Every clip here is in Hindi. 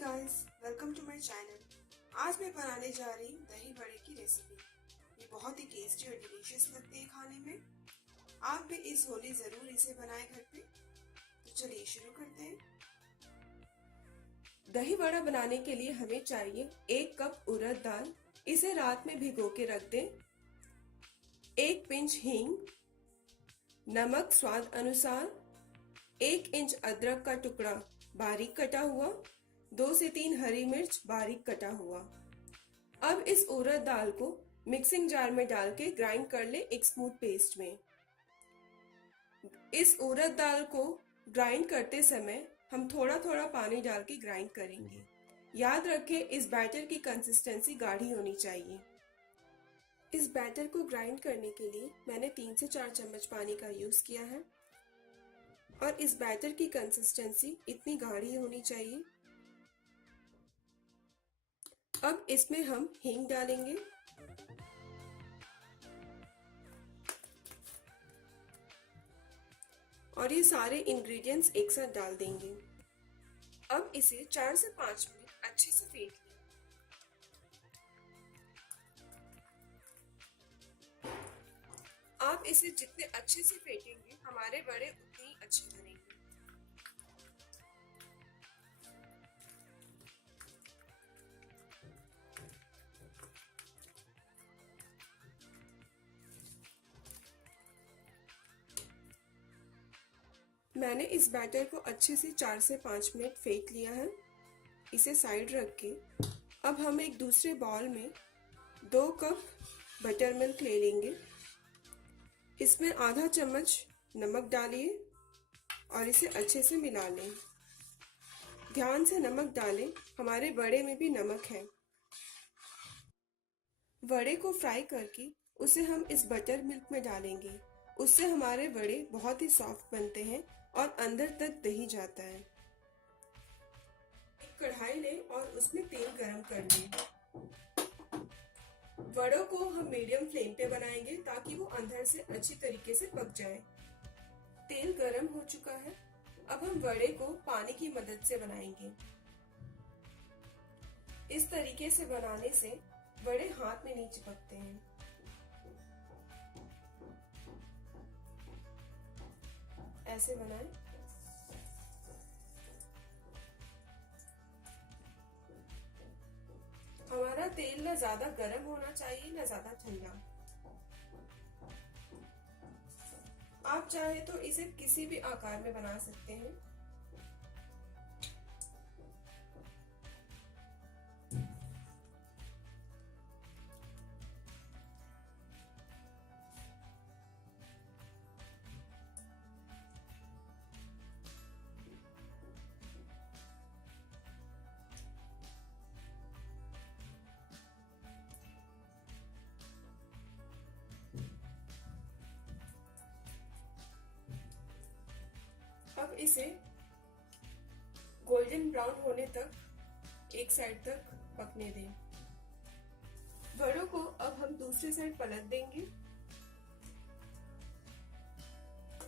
Guys, welcome to my channel. आज मैं बनाने जा रही हूँ दही बड़े की रेसिपी। ये बहुत ही टेस्टी और डिलीशियस लगते हैं खाने में। आप भी इस होली जरूर इसे बनाएं घर पे। तो चलिए शुरू करते हैं। दही बड़ा बनाने के लिए हमें चाहिए 1 कप उड़द दाल। इसे रात में भिगो के रख दें। 1 पिंच हींग, नमक स्वाद अनुसार, 1 इंच अदरक का टुकड़ा बारीक कटा हुआ, 2 से 3 हरी मिर्च बारीक कटा हुआ। अब इस उड़द दाल को मिक्सिंग जार में डाल के ग्राइंड कर ले एक स्मूथ पेस्ट में। इस उड़द दाल को ग्राइंड करते समय हम थोड़ा थोड़ा पानी डाल के ग्राइंड करेंगे। याद रखें, इस बैटर की कंसिस्टेंसी गाढ़ी होनी चाहिए। इस बैटर को ग्राइंड करने के लिए मैंने 3 से 4 चम्मच पानी का यूज किया है और इस बैटर की कंसिस्टेंसी इतनी गाढ़ी होनी चाहिए। अब इसमें हम हींग डालेंगे, और ये सारे इंग्रेडिएंट्स एक साथ डाल देंगे। अब इसे 4 से 5 मिनट अच्छे से फेंट लें। आप इसे जितने अच्छे से फेंटेंगे हमारे बड़े उतने ही अच्छे बनेंगे। मैंने इस बैटर को अच्छे से 4 से 5 मिनट फेंट लिया है। इसे साइड रख के अब हम एक दूसरे बाउल में 2 कप बटर मिल्क ले लेंगे। इसमें आधा चम्मच नमक डालिए और इसे अच्छे से मिला लें। ध्यान से नमक डालें, हमारे वड़े में भी नमक है। वड़े को फ्राई करके उसे हम इस बटर मिल्क में डालेंगे। उससे हमारे वड़े बहुत ही सॉफ्ट बनते हैं और अंदर तक दही जाता है। एक कढ़ाई लें और उसमें तेल गरम कर लें। वड़ों को हम मीडियम फ्लेम पे बनाएंगे ताकि वो अंदर से अच्छी तरीके से पक जाए। तेल गरम हो चुका है। अब हम वड़े को पानी की मदद से बनाएंगे। इस तरीके से बनाने से वड़े हाथ में नहीं चिपकते हैं। ऐसे बनाएं। हमारा तेल ना ज्यादा गर्म होना चाहिए ना ज्यादा ठंडा। आप चाहे तो इसे किसी भी आकार में बना सकते हैं। अब इसे गोल्डन ब्राउन होने तक एक साइड तक पकने दें। वड़ों को अब हम दूसरी साइड पलट देंगे।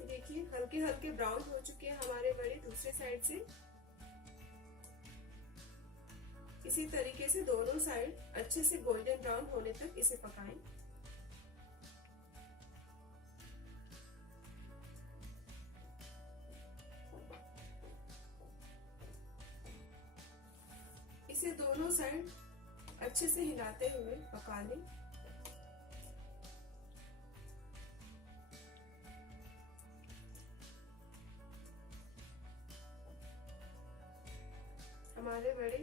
देखिए, हल्के हल्के ब्राउन हो चुके हैं हमारे वड़े दूसरे साइड से। इसी तरीके से दोनों साइड अच्छे से गोल्डन ब्राउन होने तक इसे पकाएं। इसे दोनों साइड अच्छे से हिलाते हुए पका लें। हमारे वड़े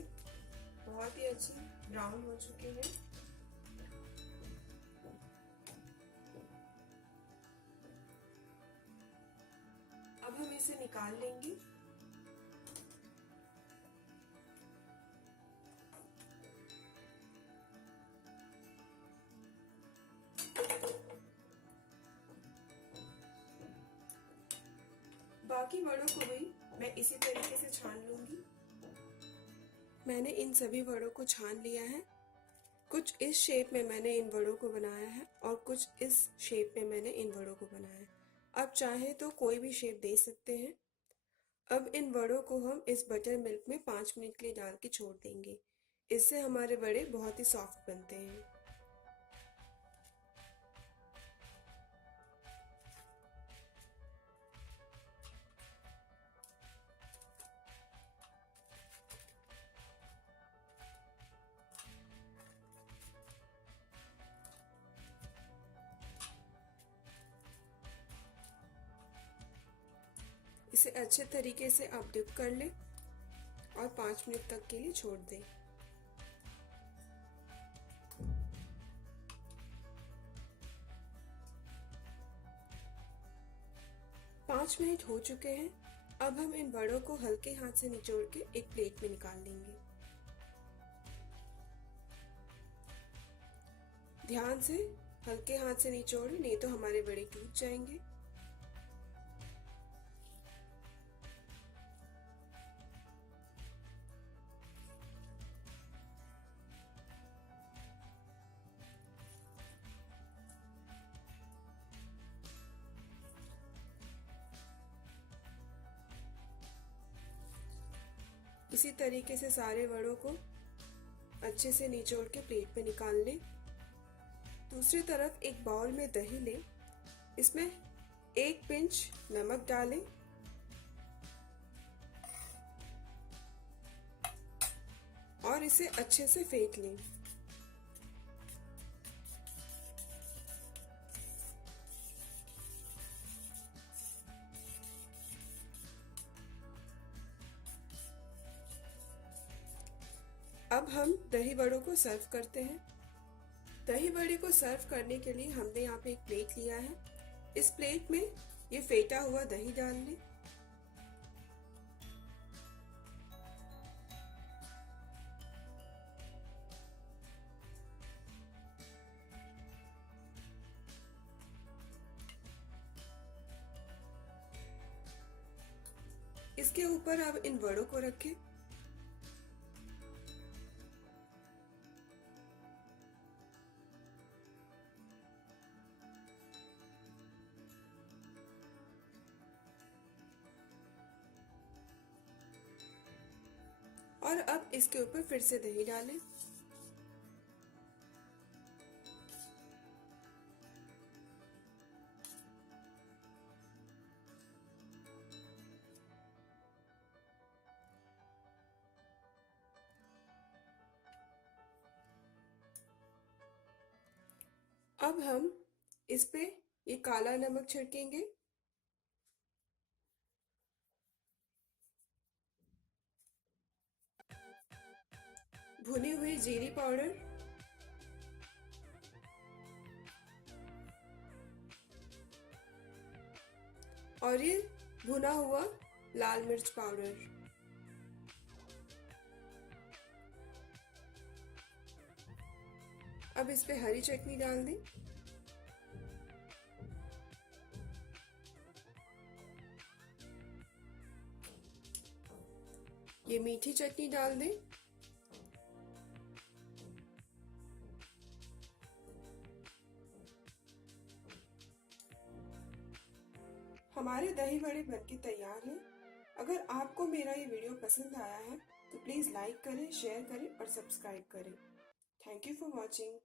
बहुत ही अच्छे ब्राउन हो चुके हैं। अब हम इसे निकाल लेंगे। बाकी वड़ों को भी मैं इसी तरीके से छान लूंगी। मैंने इन सभी वड़ों को छान लिया है। कुछ इस शेप में मैंने इन वड़ों को बनाया है और कुछ इस शेप में मैंने इन वड़ों को बनाया है। आप चाहे तो कोई भी शेप दे सकते हैं। अब इन वड़ों को हम इस बटर मिल्क में 5 मिनट के लिए डाल के छोड़ देंगे। इससे हमारे वड़े बहुत ही सॉफ्ट बनते हैं। इसे अच्छे तरीके से आप डिप कर लें और 5 मिनट तक के लिए छोड़ दें। पाँच मिनट हो चुके हैं। अब हम इन वड़ों को हल्के हाथ से निचोड़ के एक प्लेट में निकाल लेंगे। ध्यान से हल्के हाथ से निचोड़ें, नहीं तो हमारे वड़े टूट जाएंगे। इसी तरीके से सारे वड़ों को अच्छे से निचोड़ के प्लेट में निकाल लें। दूसरी तरफ एक बाउल में दही लें, इसमें 1 पिंच नमक डालें और इसे अच्छे से फेंट लें। अब हम दही वड़ों को सर्व करते हैं। दही वड़े को सर्व करने के लिए हमने यहाँ पे एक प्लेट लिया है। इस प्लेट में ये फेंटा हुआ दही डाल लें। इसके ऊपर अब इन वड़ों को रखें। और अब इसके ऊपर फिर से दही डालें। अब हम इस पे ये काला नमक छिड़केंगे। भुनी हुई जीरी पाउडर, और ये भुना हुआ लाल मिर्च पाउडर। अब इस पे हरी चटनी डाल दें। ये मीठी चटनी डाल दें। हमारे दही वड़े बनके तैयार हैं। अगर आपको मेरा ये वीडियो पसंद आया है तो प्लीज़ लाइक करें, शेयर करें और सब्सक्राइब करें। Thank you for watching.